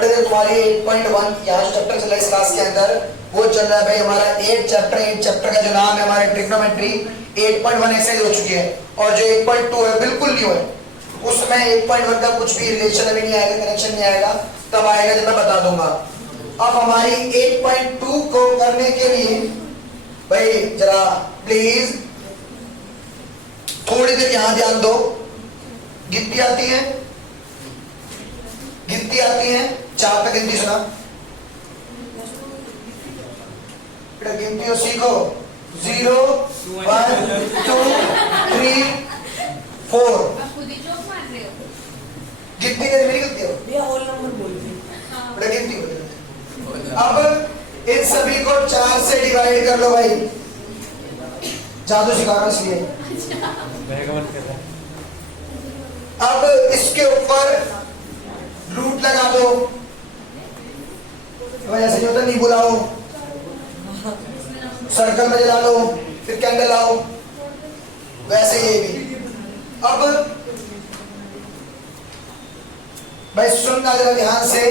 तुम्हारी 8.1 यहाँ चैप्टर चल रहा है इस क्लास के अंदर, वो चल रहा है भाई हमारा 8 चैप्टर का जो नाम है हमारे ट्रिग्नोमेट्री 8.1 एक्सरसाइज हो चुकी है, और जो 8.2 है बिल्कुल न्यू है, उसमें 8.1 का कुछ भी रिलेशन अभी नहीं आएगा, कनेक्शन नहीं आएगा, तब आएगा जब मैं बता दूंगा। अब हमारी 8.2 को करने के लिए भाई जरा प्लीज थोड़ी देर यहां ध्यान दो। गिनती आती है, गिनती आती है, 4 तक गिनती सुना बेटा, गिनती सीखो। 0 1 2 3 4 गिनती कैसे मेरी गिनती हो बेटा, गिनती हो। अब इन सभी को 4 से डिवाइड कर लो भाई, जादू सिखा रहा इसलिए। अब इसके ऊपर रूट लगा दो, ऐसे जो होता नहीं बुलाओ, सर्कल में जला लो, फिर कैंडल लाओ, वैसे ये भी। अब भाई सुनना जरा ध्यान से,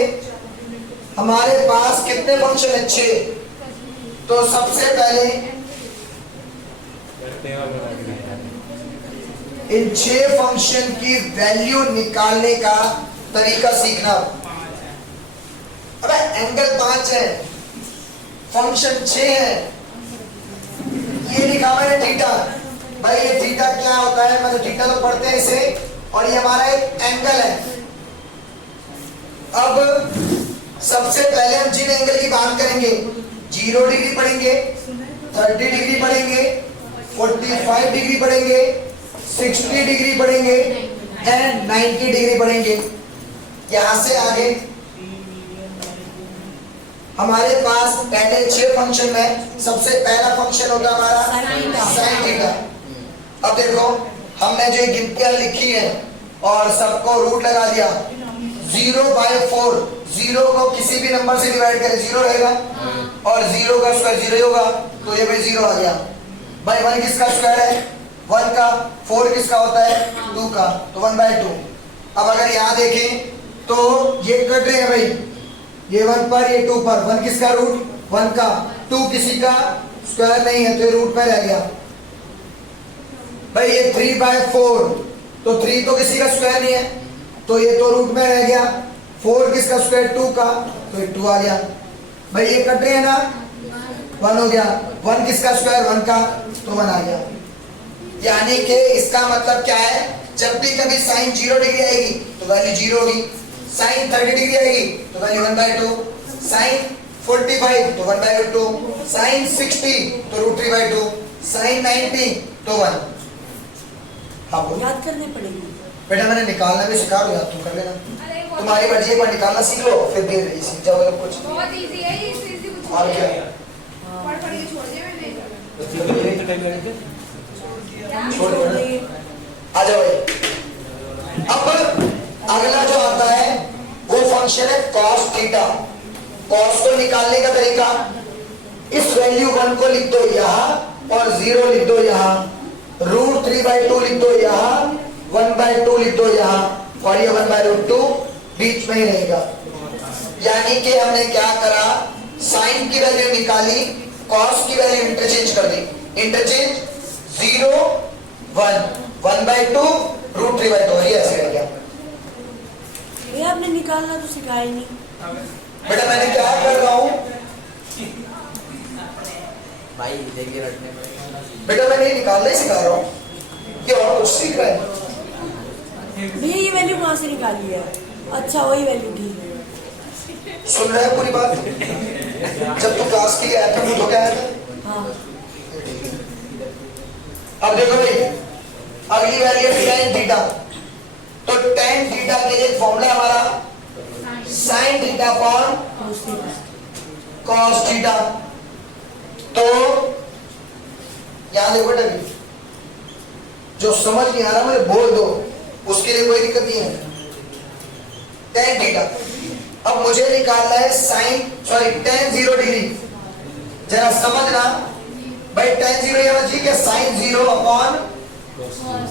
हमारे पास कितने फंक्शन है? 6। तो सबसे पहले इन 6 फंक्शन की वैल्यू निकालने का तरीका सीखना। अबे एंगल 5 है, फंक्शन 6 है, ये लिखा हुआ है थीटा। भाई ये थीटा क्या होता है, मतलब थीटा तो पढ़ते हैं इसे, और ये हमारा एक एंगल है। अब सबसे पहले हम जिन एंगल की बात करेंगे, 0 डिग्री पढ़ेंगे, 30 डिग्री पढ़ेंगे, 45 डिग्री पढ़ेंगे, 60 डिग्री पढ़ेंगे एंड 90 डिग्री पढ़ेंगे। यहां से आगे हमारे पास पहले 6 फंक्शन में सबसे पहला फंक्शन होता है हमारा साइन थीटा। अब देखो हमने जो गिनतियां लिखी है और सबको रूट लगा दिया। 0/4, 0 को किसी भी नंबर से डिवाइड करें 0 रहेगा, और 0 का स्क्वायर 0 होगा, तो ये भाई 0 आ गया। भाई 1 किसका स्क्वायर है? 1 का। 4 किसका होता है? 2 का, तो 1/2। अब अगर यहाँ देखें तो ये कट रहे हैं भाई, ये 1 पर, ये 2 पर। 1 किसका रूट? 1 का। 2 किसी का स्क्वायर नहीं है, तो ये रूट में रह गया। भाई ये 3/4, तो 3 तो किसी का स्क्वायर नहीं है, तो ये तो रूट में रह गया। 4 किसका स्क्वायर? 2 का, तो ये 2 आ गया। भाई ये कट रहे हैं ना, 1 हो गया। 1 किसका स्क्वायर? 1 का, तो 1 आ गया। यानी कि इसका मतलब क्या है, जब भी कभी साइन 0 डिग्री आएगी तो वैल्यू 0 होगी, साइन 30 डिग्री आएगी तो वैल्यू 1/2, साइन 45 तो 1/2, साइन 60 तो √3/2, साइन 90 तो 1। हाँ बोल, याद करनी पड़ेगी बेटा, मैंने निकालना भी सिखा दो, याद तुम कर लेना, तुम्हारी मर्जी है, पर निकालना सीख लो, फिर देर सीख जाओगे कुछ। बहुत इजी है ये, इजी कुछ और क्या पढ़ के छोड़ दिया मैंने। आ जाओ। अब अगला जो आता है वो फंक्शन है cos थीटा। cos को निकालने का तरीका, इस वैल्यू 1 को लिख दो यहाँ, और 0 लिख दो यहाँ, √3/2 लिख दो यहाँ, 1/2 लिख दो यहाँ, और ये 1/2 बीच में ही रहेगा। यानी कि हमने क्या करा, साइन की वैल्यू निकाली, cos की वैल्यू इंटरचेंज कर दी। इंटरचेंज 0 1 1/2 √3/2, ये ऐसे रह गया। ये आपने निकालना तो सिखाया ही नहीं बेटा, मैंने क्या कर रहा हूँ भाई, देखिए रटने में। बेटा, मैंने निकालना ही सिखा रहा हूँ, ये और कुछ सीख रहा है। भैया ये वैल्यू कहाँ से निकाली है? अच्छा, वही वैल्यू ठीक है। सुन रहा है पूरी बात? जब तू क्लास के लिए आया था तो क्या आया था? हाँ। अब देखो भाई, अगली वैल्यू है tan थीटा। तो tan थीटा के लिए फॉर्मूला हमारा sin theta upon cos theta. तो यहां देखो बेटा, जो समझ नहीं आ रहा मुझे बोल दो, उसके लिए कोई दिक्कत नहीं है। tan थीटा, अब मुझे निकालना है tan 0 डिग्री। जरा समझना भाई, tan 0 यहाँ ठीक है, sin 0 अपॉन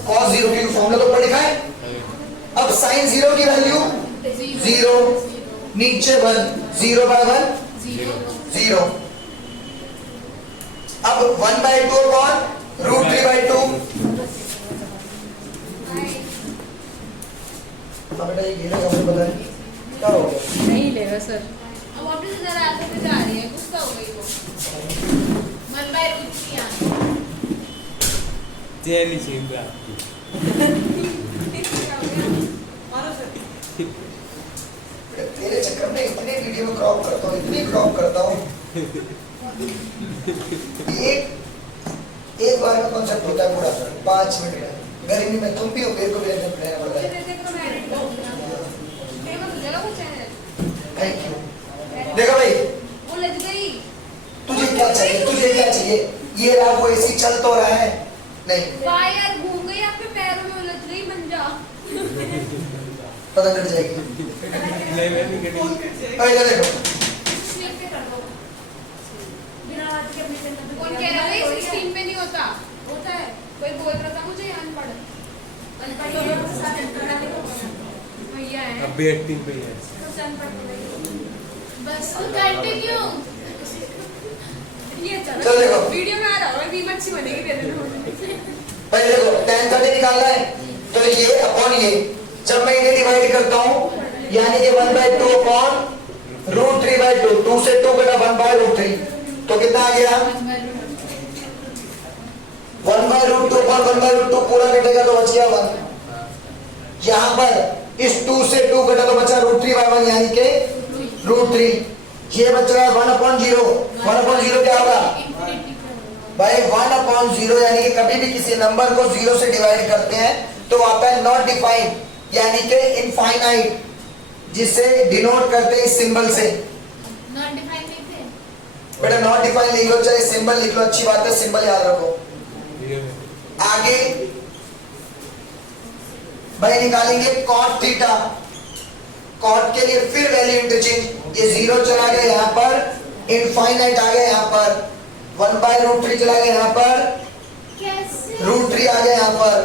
cos 0 की फॉर्मूला तो पढ़ लिखा है। अब sin 0 की वैल्यू 0, नीचे 1, 0 by 1 0। अब 1/2 अपॉन √3/2। बेटा ये गिरेगा, मुझे पता है क्या हो गया। नहीं लेगा सर। अब वापस इधर आते थे जा रही है, कुछ तो हो गई वो। 1/√3 यहाँ। चैन ही आपकी। तेरे चक्कर में इतने वीडियो में क्रॉप करता हूँ, इतनी क्रॉप करता हूँ। एक बार में कॉन्सेप्ट होता है पूरा 5 मिनट में। गर्मी में तुम भी हो, मेरे को भी रहना पड़ता है। Thank you. देखो भाई, वो लग गई। तुझे क्या चाहिए, तुझे क्या चाहिए? ये रहा वो एसी चल तो रहा है नहीं, वायर घूम गई आपके पैरों में, उलझ गई मंजा। पता लग जाएगी। नहीं मैं नहीं कटी। अरे देखो, स्लिप पे कर दो। बिना हाथ के अपने से कौन कह रहा है 16 पे नहीं होता? होता है। कोई बोल रहा था मुझे अनपढ़। भैया है। अब भी 18 पे ही है। सबसे अनपढ़ बस कंटिन्यू। ये चलो देखो। वीडियो में आ रहा है, वीडियो अच्छी बनेगी दे देना। पहले देखो tan 30 निकालना है, तो ये अपॉन ये, जब मैं इन्हें डिवाइड करता हूँ, यानी कि 1/2 अपॉन √3/2, 2 से 2 कटा 1/√3, तो कितना आ गया? 1/√2 अपॉन 1/√2 पूरा कटेगा तो बच गया 1। यहाँ पर इस 2 से 2 कटा तो बचा √3/1, यानी कि √3। ये बच रहा है 1/0। 1/0 क्या होगा भाई? 1/0 यानी कि कभी भी किसी नंबर को 0 से डिवाइड करते हैं तो आता है नॉट डिफाइंड, यानी कि इनफाइनाइट, जिसे डिनोट करते हैं इस सिंबल से। नॉट डिफाइन लिखते बेटा नॉट डिफाइंड लिख लो, चाहे सिंबल लिख लो, अच्छी बात है, सिंबल याद रखो। आगे भाई निकालेंगे cot थीटा। cot के लिए फिर वैल्यू इंटरचेंज, ये 0 चला गया यहाँ पर, इनफाइनाइट आ गया यहाँ पर, 1/√3 चला गया यहाँ पर, कैसे √3 आ गया यहाँ पर,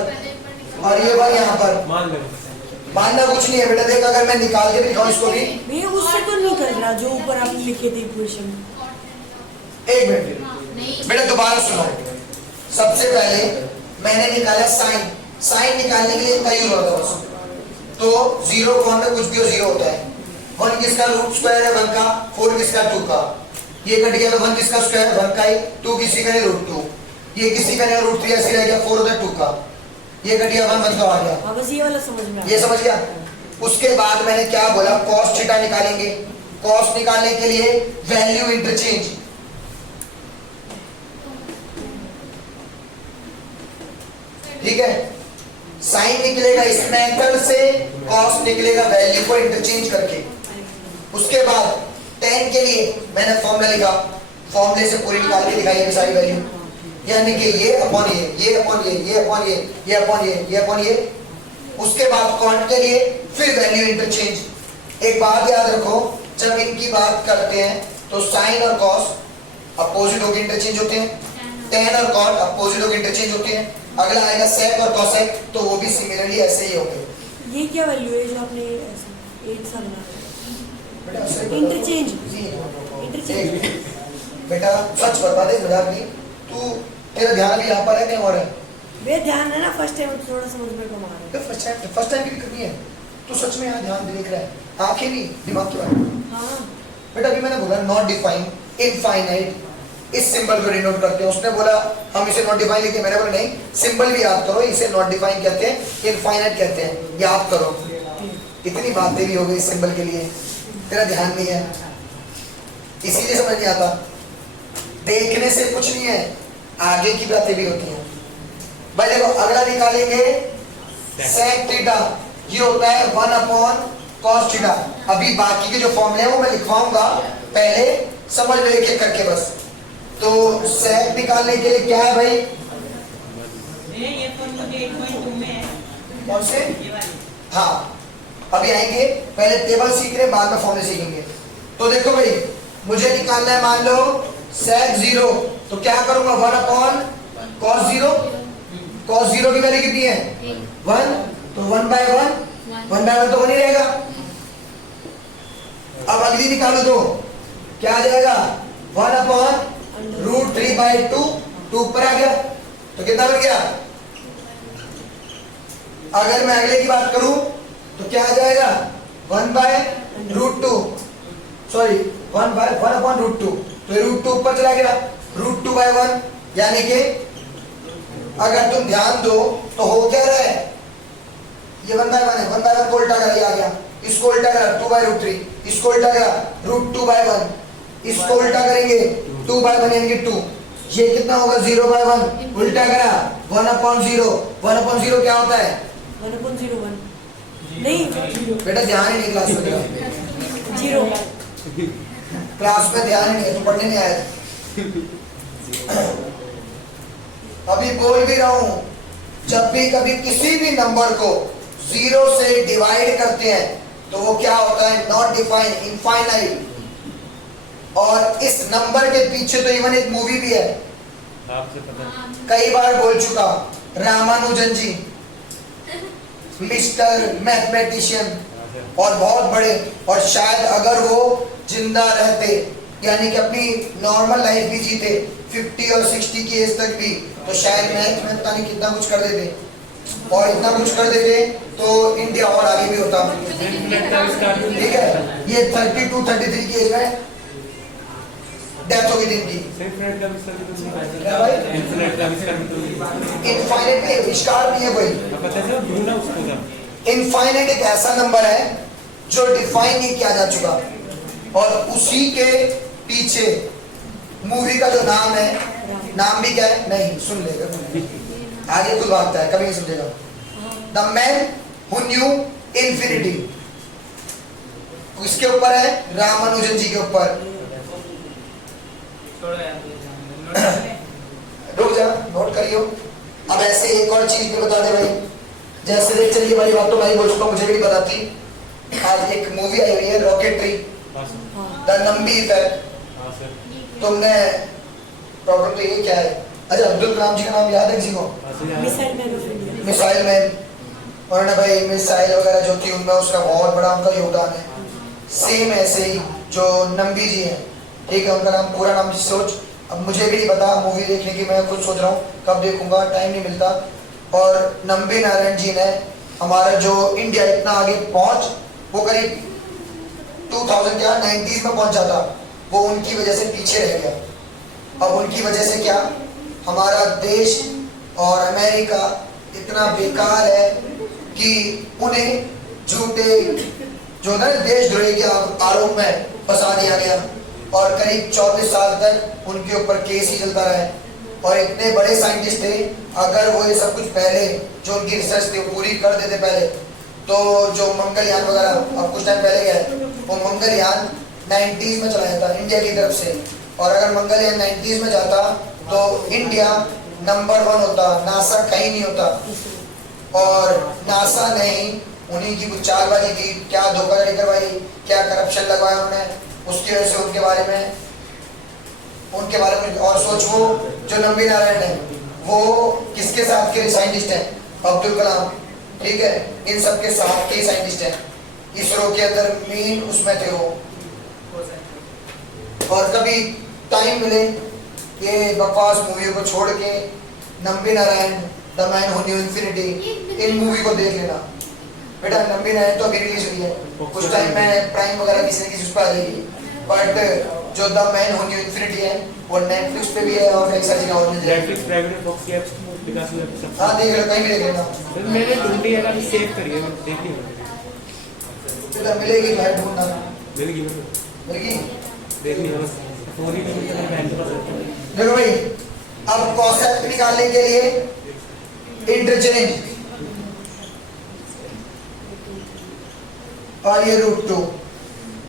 और ये 1 यहाँ पर। मान लो। मानना कुछ नहीं है बेटा, देख अगर मैं निकाल के भी दिखाऊं इसको भी। भैया उससे तो नहीं कर रहा जो ऊपर आपने लिखे थे इक्वेशन। एक मिनट बेटा दोबारा सुनो। सबसे पहले मैंने निकाला साइन। साइन निकालने के लिए इतना यूज होता है बस। तो 0 कौन में कुछ भी हो 0 होता है। 1 किसका रूट स्क्वायर है 1 का, 4 किसका 2 का, ये कट गया तो 1 किसका स्क्वायर है 1 का ही, 2 किसी का नहीं √2, ये किसी का नहीं √3 ऐसे रह गया, 4 होता है 2 का, ये कट गया 1 का आ गया। हाँ बस ये वाला समझ में ये समझ गया। उसके बाद मैंने क्या बोला, cos थीटा निकालेंगे। cos निकालने के लिए वैल्यू इंटरचेंज, ठीक है। साइन निकलेगा इस मेथड से, cos निकलेगा वैल्यू को इंटरचेंज करके। उसके बाद tan के लिए मैंने फॉर्मूला लिखा, फॉर्मूले से पूरी निकाल के दिखाई है सारी वैल्यू, यानी कि ये अपॉन ये अपॉन ये अपॉन ये अपॉन ये अपॉन ये। उसके बाद cot के लिए फिर वैल्यू इंटरचेंज। एक बात याद रखो, जब इनकी बात करते हैं तो साइन और cos अपोजिट होकर इंटरचेंज होते हैं, tan और cot अपोजिट होकर इंटरचेंज होते हैं। अगला आएगा sec और cosec, तो वो भी सिमिलरली ऐसे ही होंगे। ये क्या वैल्यू है जो आपने 8 सा बना इंटरचेंज इंटरचेंज। बेटा सच बता दे, मजाक नहीं, तू तेरा ध्यान अभी यहाँ पर है कहीं और है? वे ध्यान है ना, फर्स्ट टाइम थोड़ा समझ में कम आ रहा फर्स्ट टाइम की करनी है, तू सच में यहाँ ध्यान देख रहा है, आंखें नहीं दिमाग की बात। है। हाँ बेटा अभी मैंने बोला नॉट डिफाइन, इनफाइनाइट, इस सिंबल को डिनोट करते हैं। उसने बोला हम इसे नॉट डिफाइन लिखते हैं, मैंने बोला नहीं, सिंबल भी याद करो, इसे नॉट डिफाइन कहते हैं, इनफाइनाइट कहते हैं, याद करो। इतनी बातें भी हो गई सिंबल के लिए, तेरा ध्यान नहीं है इसीलिए समझ नहीं आता। देखने से कुछ नहीं है, आगे की बातें भी होती हैं। भाई देखो अगला निकालेंगे sec थीटा, ये होता है 1/cos थीटा। अभी बाकी के जो फॉर्मूले हैं वो मैं लिखवाऊंगा, पहले समझ लो एक एक करके बस। तो sec निकालने के लिए क्या है भाई, ये फॉर्मूले 1.2 में है। कौन से? हाँ अभी आएंगे, पहले टेबल सीख रहे हैं, बाद में फॉर्मूले सीखेंगे। तो देखो भाई मुझे निकालना है, मान लो sec 0, तो क्या करूंगा 1/cos 0। cos 0 की वैल्यू कितनी है 1, तो 1/1 तो 1 ही रहेगा। अब अगली निकालो तो क्या आ जाएगा 1/√3/2, 2 ऊपर आ गया तो कितना बन गया। अगर मैं अगले की बात करूं तो क्या आ जाएगा 1/√2, सॉरी 1/1/√2, तो √2 ऊपर चला गया, √2/1, यानी कि अगर तुम ध्यान दो तो हो क्या रहा है, ये 1/1 है, 1/1 को उल्टा करा, ये आ गया, इसको उल्टा करा 2/√3, इसको उल्टा करा √2/1, इसको उल्टा करेंगे 2/1 यानी कि 2, ये कितना होगा 0/1, उल्टा करा 1/0, 1/0 क्या होता है 1/01 नहीं बेटा ध्यान ही नहीं क्लास में, 0 क्लास में ध्यान ही नहीं है, तू पढ़ने नहीं आया। अभी बोल भी रहा हूं, जब भी कभी किसी भी नंबर को 0 से डिवाइड करते हैं तो वो क्या होता है नॉट डिफाइन, इनफाइनाइट। और इस नंबर के पीछे तो इवन एक मूवी भी है, आपसे पता कई बार बोल चुका, रामानुजन जी, मिस्टर मैथमेटिशियन, और बहुत बड़े, और शायद अगर वो जिंदा रहते यानी कि अपनी नॉर्मल लाइफ भी जीते 50 और 60 की एज तक भी, तो शायद मैथ में पता नहीं कितना कुछ कर देते, और इतना कुछ कर देते तो इंडिया और आगे भी होता। ठीक है, ये 32-33 की एज में डेथ हो गई थी इनकी। क्या भाई इनफाइनाइट में आविष्कार नहीं है कोई, इनफाइनाइट एक ऐसा नंबर है जो डिफाइन नहीं किया जा चुका, और उसी के पीछे मूवी का जो नाम है, नाम भी क्या है नहीं सुन लेगा, आगे खुद भागता है कभी नहीं समझेगा, the man who knew infinity, किसके ऊपर है रामानुजन जी के ऊपर। रुक जा नोट करियो। अब ऐसे एक और चीज भी बता दे भाई, जैसे देख चलिए वाली बात तो मैं ही बोल चुका, मुझे भी नहीं पता थी। आज एक मूवी आई हुई है रॉकेटरी, द नंबी इफेक्ट। तुमने प्रॉब्लम तो ये क्या है, अच्छा अब्दुल कलाम जी का नाम याद है किसी को, missile man of India, missile man, और ना भाई मिसाइल वगैरह जो थी उनमें उसका बहुत बड़ा उनका योगदान है। सेम ऐसे ही जो नंबी जी हैं, ठीक है, उनका नाम पूरा नाम सोच, अब मुझे भी नहीं पता, मूवी देखने की मैं खुद सोच रहा हूँ कब देखूंगा, टाइम नहीं मिलता। और नंबी नारायण जी ने हमारा जो इंडिया इतना आगे पहुंच, वो करीब 90s में पहुंचा था, वो उनकी वजह से पीछे रह गया। अब उनकी वजह से क्या, हमारा देश और अमेरिका इतना बेकार है कि उन्हें झूठे जो ना देशद्रोही के आरोप में फंसा दिया गया, और करीब 34 साल तक उनके ऊपर केस ही चलता रहा है। और इतने बड़े साइंटिस्ट थे, अगर वो ये सब कुछ पहले जो उनकी रिसर्च थी पूरी कर देते पहले, तो जो मंगलयान वगैरह अब कुछ टाइम पहले गया, वो मंगलयान 90s में चलाया था इंडिया की तरफ से, और अगर मंगलयान 90s में जाता तो इंडिया नंबर 1 होता, नासा कहीं नहीं होता। और नासा ने ही उन्हीं की कुछ चालबाजी की, क्या धोखाधड़ी करवाई, क्या करप्शन लगवाया उन्होंने, उसकी वजह से उनके बारे में और सोच, वो जो नंबी नारायण है वो किसके साथ के साइंटिस्ट हैं, अब्दुल कलाम, ठीक है, इन सब के साथ के साइंटिस्ट हैं, इसरो के अंदर मेन उसमें थे वो। और कभी टाइम मिले ये बकवास मूवियों को छोड़ के Nambi Narayan, the man who new infinity, in movie को देख लेना बेटा। नंबी नारायण तो अभी रिलीज हुई है, कुछ टाइम में प्राइम वगैरह किसी न किसी उस पर आ जाएगी, बट जो the man who new infinity है वो नेटफ्लिक्स पे भी है और कई सारी जगह और मिल जाएगी। नेटफ्लिक्स प्राइवेट बॉक्स ऐप्स विकास में सब। हाँ देख लो, कहीं भी देख लेना। मैंने ढूंढी है ना, सेव करिए, मैं देखी बेटा मिलेगी भाई, ढूंढना मिलेगी, मिलेगी, देखनी है बस, फोन ही नहीं मिलता, मैं बहन के पास रहता हूँ। देखो भाई, अब कॉन्सेप्ट निकालने के लिए इंटरचेंज, और ये √2